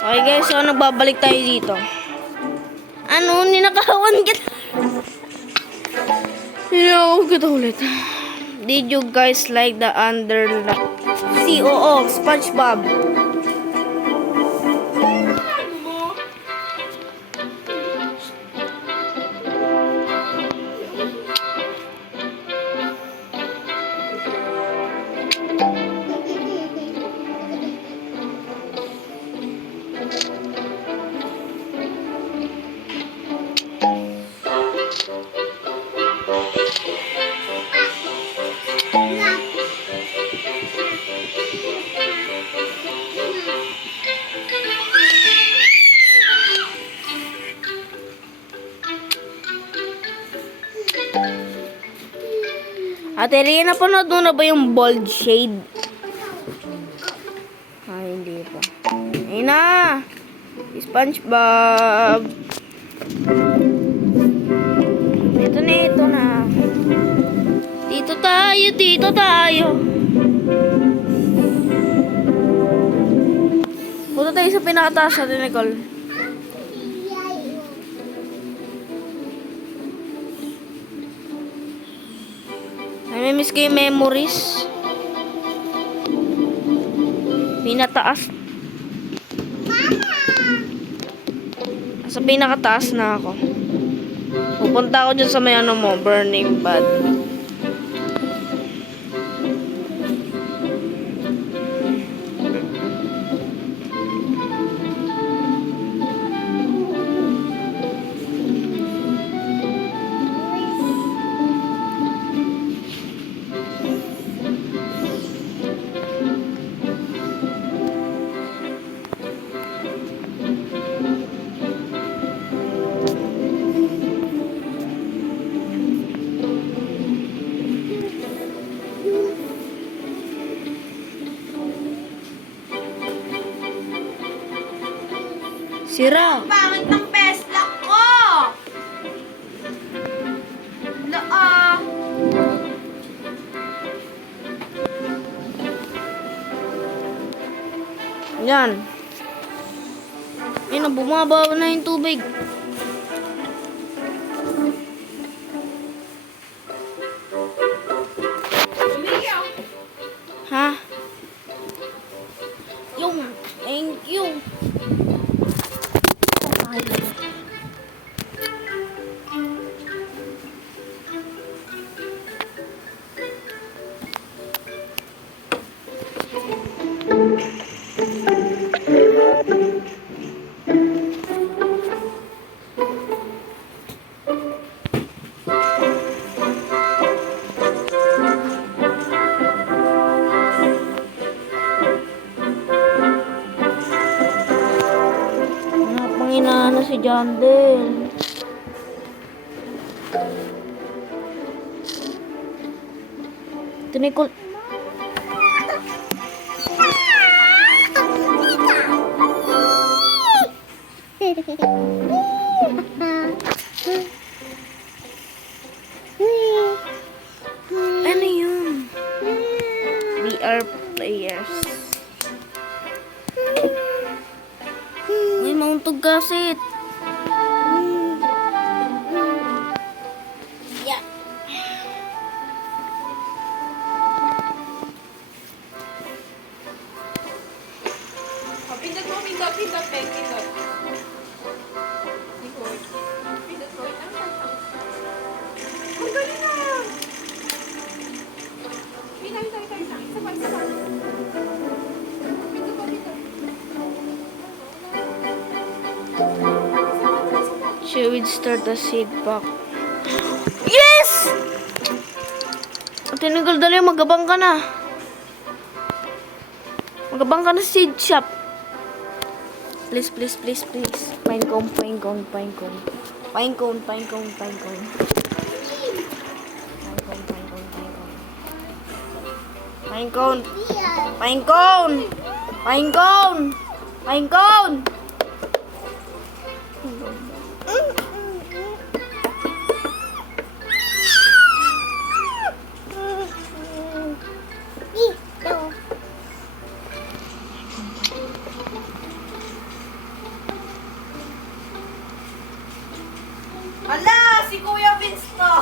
Okay guys, so nagbabalik tayo dito. Ano, ninakawan kita. Ninakawan kita ulit. Did you guys like the COO, SpongeBob? Ate Rina, napanood mo na ba yung Bold Shade? Ay, hindi pa. Ayun na! SpongeBob! Ito na. Dito tayo! Punta tayo sa pinakataas natin, Nicole. Namimiss ko yung memories. Pinataas. Sa pinakataas na ako. Pupunta ako dyan sa may Burning Bad. Sira. Pangit ng peslak ko! Yan. Ayun, bumabaw na yung tubig. Ha? Yung, thank you. Inaano si Jandel. Ito Nicole. Ano yun? VR players. May mauntog kasit. Yeah. Pindot mo, pindot, peg, pindot. Record. Pindot mo, ang galing na! Isa pa. Pindot mo, pindot. She would start a seed pack. Yes! Tinigol dali, magabang ka na. Magabang ka na sa seed shop. Please. Pine cone. Hala, si Kuya Vince to.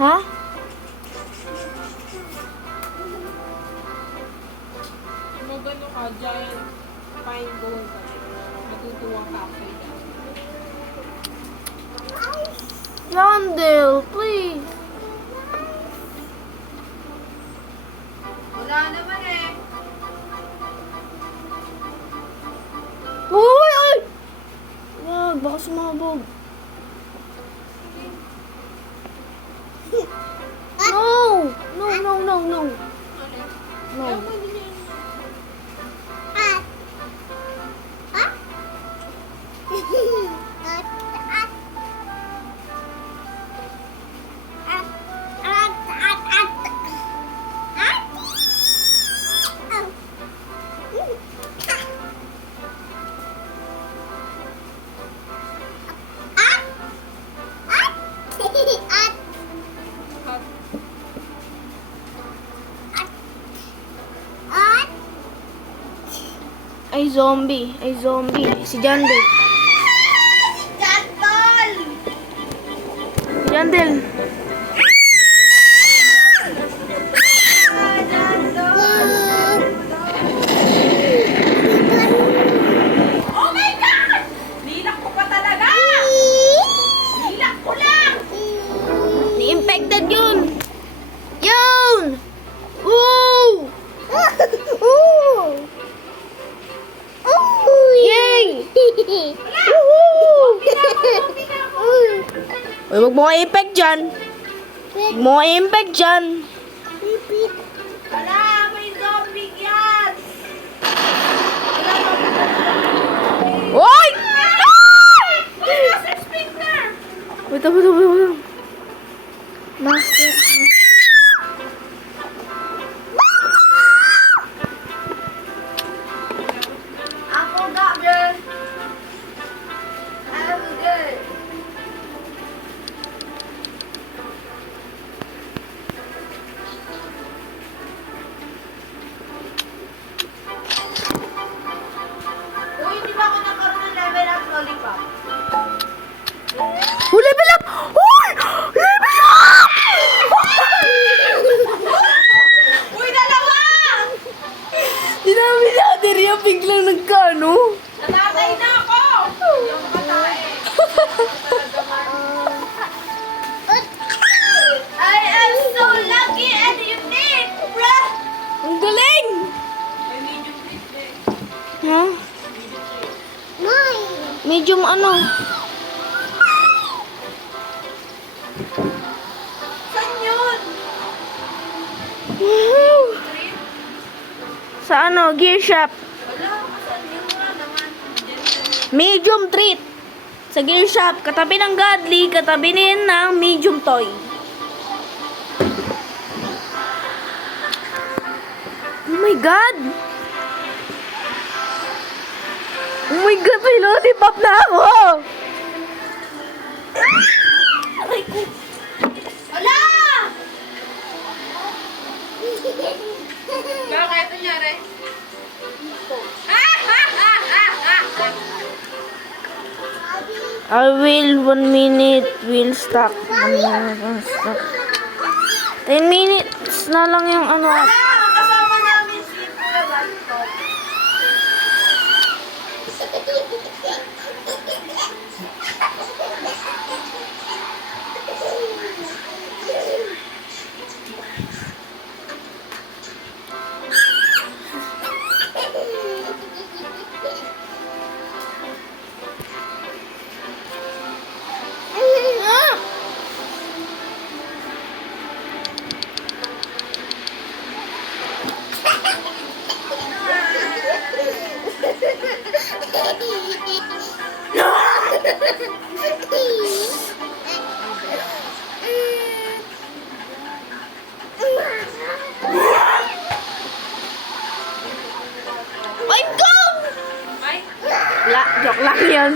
Ha? Magano ka, giant pine cone ka. Matutuwa ka ako. Yandel, please. Wala naman eh. Uy, ay! Wag, baka sumabog. No! No, no, no, no. No. Ayaw mo din yan. Ay, zombie. Ay, zombie. Si Jandel. Jantol! Jandel. Oh my God! Nilak ko pa talaga! Nilak ko lang! Ni-infected yun. Yun! Woo! Yay! Woohoo! Uy, wag mo i-impact dyan. Wag mo i-impact dyan. Wala, may zombie yan! Uy! Master Sphincter! Wait, wait, wait, wait. Master. Ako Gabriel. I'm good. Uy, di ba ako nagkaroon ng level up lollipop? Oh, level up! Uy! Level up! Uy, dalawa! Dinabi natin yung biglang nagkano. Natatay na ako! Yung matay. I am so lucky and unique, bruh! Ang galing! May medium treat eh. Ha? Medium ano? Saan yun? Woohoo! Treat? Sa ano? Gear shop. Wala, saan yun nga naman? Medium treat. Sa gear shop. Katabi ng godly, katabi din ng medium toy. Oh my God! Oh my God! May lollipop na ako! Aray ko! Wala! Bakit? Ito nangyari? I will 1 minute will stop. 10 minutes na lang yung ano. Wala! Kasama namin si Kuya Banto. Ay, go! Ay! Joke lang yun.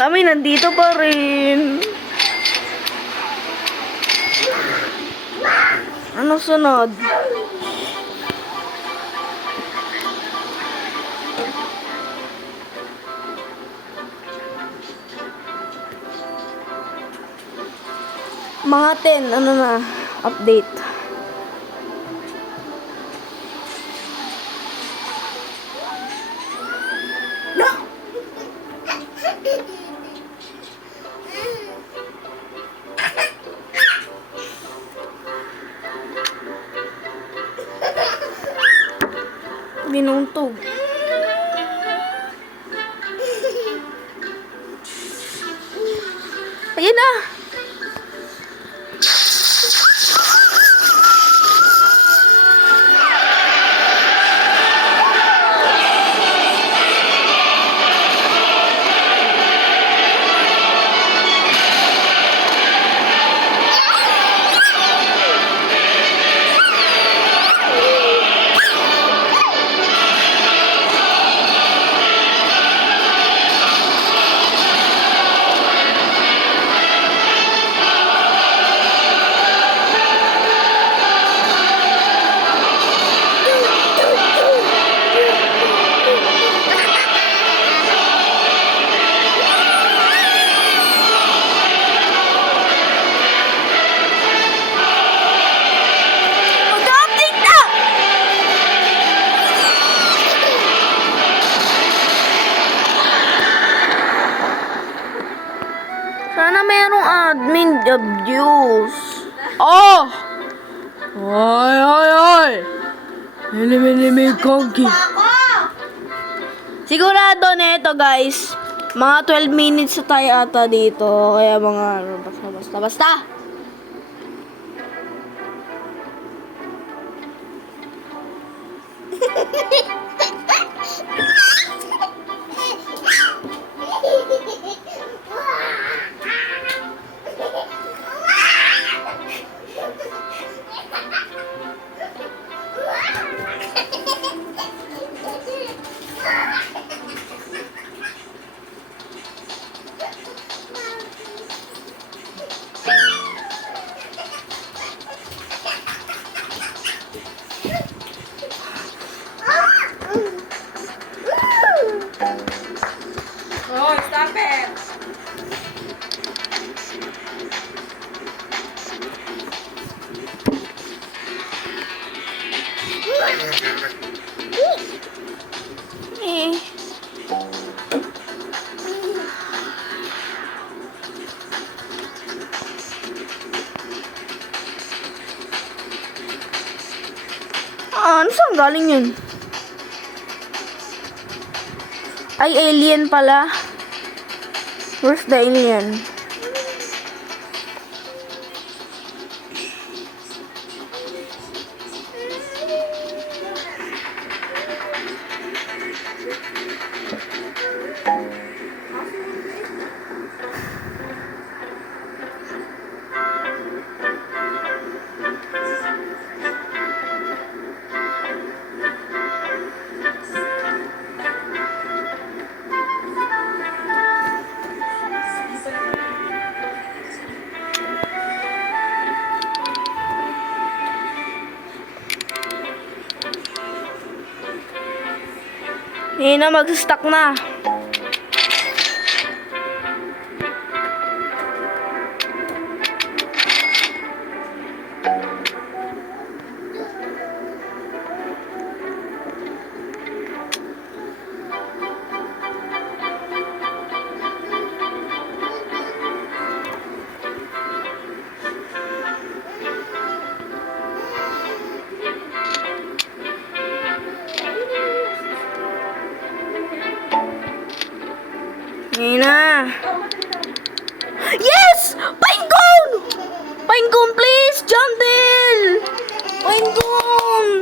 Kami nandito pa rin. Ano sunod? Mga 10, ano na, update. Binuntog. Ayan na. Mag-update na! Sana merong admin abuse. Oh! Ay, ay, ay! Elimini kongi. Sigurado na ito, guys. Mga 12 minutes na tayo ata dito. Kaya mga ano, basta. Oh, stop it! Eh. Ano saan galing yun? Ay, alien pala. Where's the alien? Hindi na, mag-stuck na. Ngayon na. Yes! Pinecone! Pinecone, please! Jandel! Pinecone!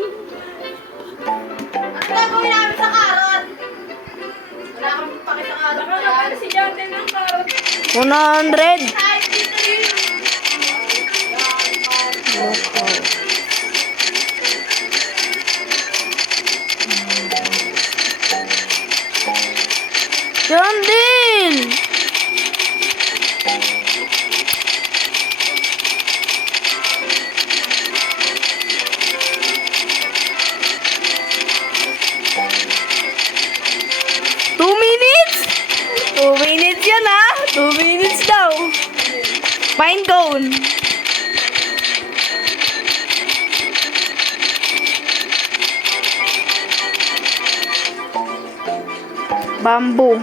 Ano gagawin namin sa karot? Wala kang pake sa karot. Baka naman si Jantel ng karot. 100. Kahit dito yun. Jandel! na. 2 minutes daw. Pine cone. Bamboo.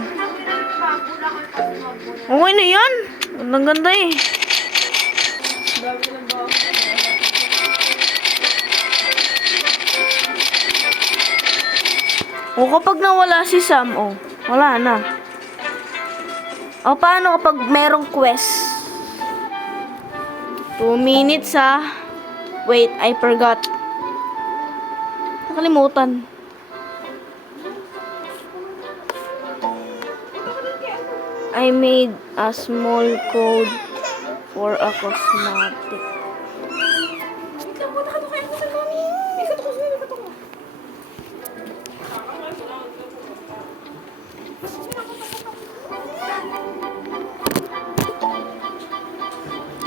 Okay na yan. Ang ganda eh. O kapag nawala si Sam, wala na. O paano kapag merong quest? 2 minutes ha. Wait, I forgot. Nakalimutan. I made a small code for a cosmetic.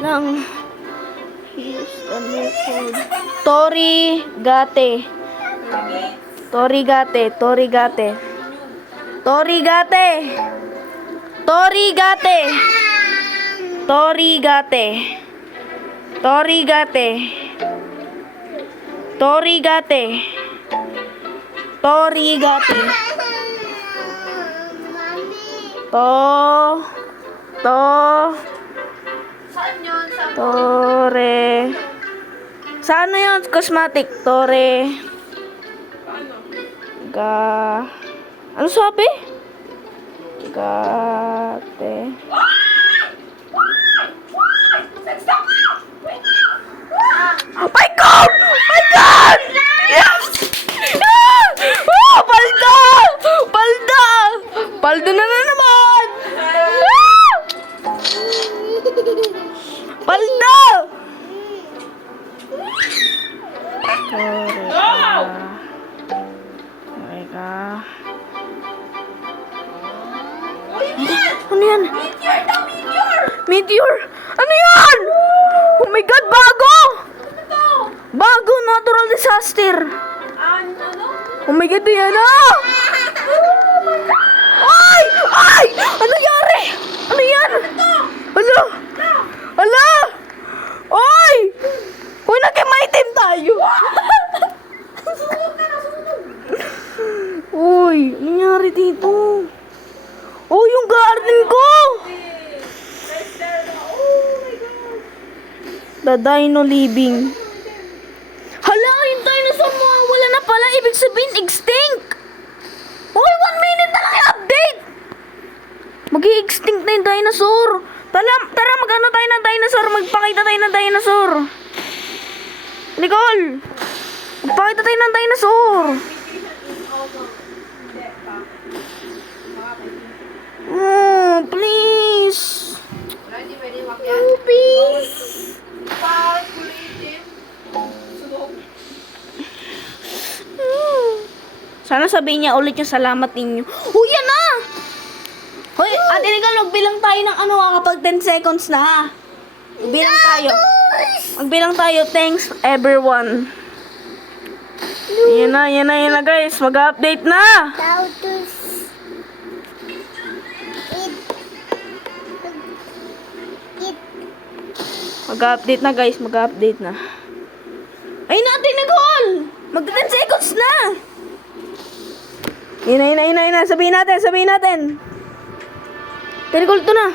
Lang. Here's a new code. Torigate. Torigate. Torigate. Torigate. Torigate. Torigate. Torigate. Torigate. Torigate. Saan yun? Saan? Tore. Sa ano yun? Cosmetic. Tore. Paano? Ano sabi? Gate. My God! My God! Yes! Ah! Oh, palda! Palda! Palda na naman! Ah! Palda! Ano yan? Meteor daw, meteor! Meteor! Ano yan? Oh my God, bago! Ano to? Bago, natural disaster. Ano? Oh my God, yan ah! Ay! Ay! Ano nangyari? Ano yan? Hala! Hala! Ay! Uy, nagkimaitim tayo. Nasunog na, nasunog! Uy, ano nangyari dito? Oh, yung garden ko! Oh my God! The Dino Living. Hala, yung dinosaur mo, wala na pala. Ibig sabihin, extinct. Uy, 1 minute na lang yung update. Mag-i-extinct na yung dinosaur. Tara, mag-ano tayo ng dinosaur. Magpakita tayo ng dinosaur. Nicole, magpakita tayo ng dinosaur. Oh, please. Wala, hindi pwede makyat. Oh, please. Bakit kulitin? Sunog. Sana sabihin niya ulit yung salamat ninyo. Oh, yan na! Hoy, Ate Nicole, magbilang tayo ng kapag 10 seconds na ha. Magbilang tayo. Magbilang tayo. Thanks, everyone. Yan na guys. Mag-update na. Mag-update na guys. Mag-update na. Ay, Ate Nicole! Mag 10 seconds na! Ina. Sabihin natin. Nicole, ito na.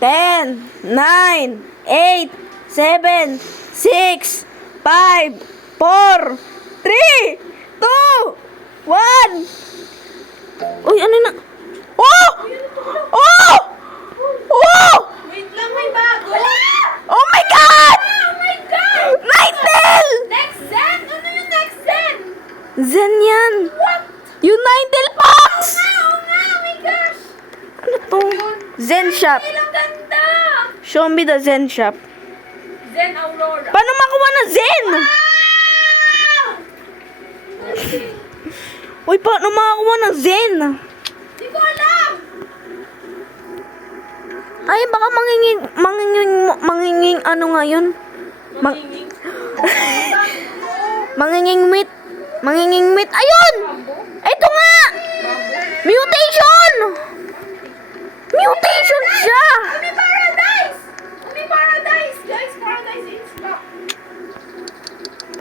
10, 9, 8, 7, 6, 5, 4, 3, 2, 1. Uy, ano na? Oh! Oh! Oh! Wait lang, may bago! Oh my God! Oh my God! Ninetale! Next Zen? Ano yung next Zen? Zen yan. What? Yung Ninetale Fox! Oh my gosh! Ano to? Zen Shop. Ilang ganda! Show me the Zen Shop. Zen Aurora. Paano makuha na Zen? Uy, paano makakuha ng Zen? Di ko alam! Ay, baka manginging ano ngayon? Manginging. Manginging meat. Ayun! Ito nga! Mutation!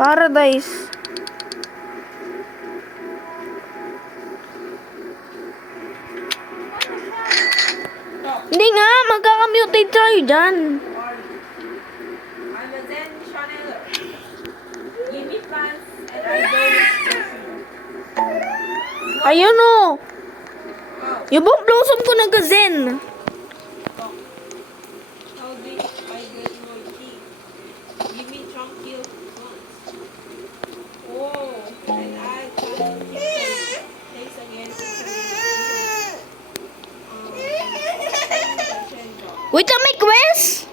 Paradise. Hindi nga, magkaka-mutate tayo dyan. I'm a Zen channeler. Give me plants and I go. Ayun o. Oh, Yung buong blossom ko nag-zen. how did I get more tea? Give me tranquil plants. Oh, and I can keep thanks again. Wait lang, may quest?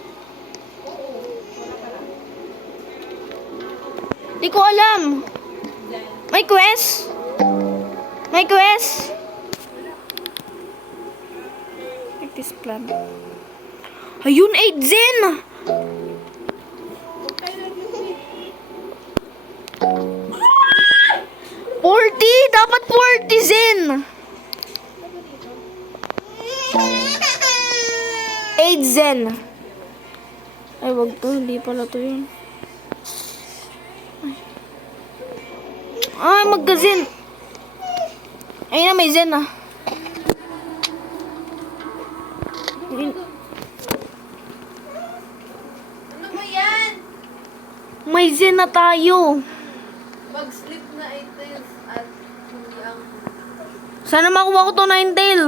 Di ko alam. May quest? May quest? Like this plan. Ayun, 8 zen! Ah! 40! Dapat 40 zen! 8 zen. Ay, wag to. Hindi pala to yun. Ay, magka-zen. Ayun na, may zen ah. Ano ba yan? May zen na tayo. Mag-sleep na items at hindi ang... Sana makuha ko to 9 tail.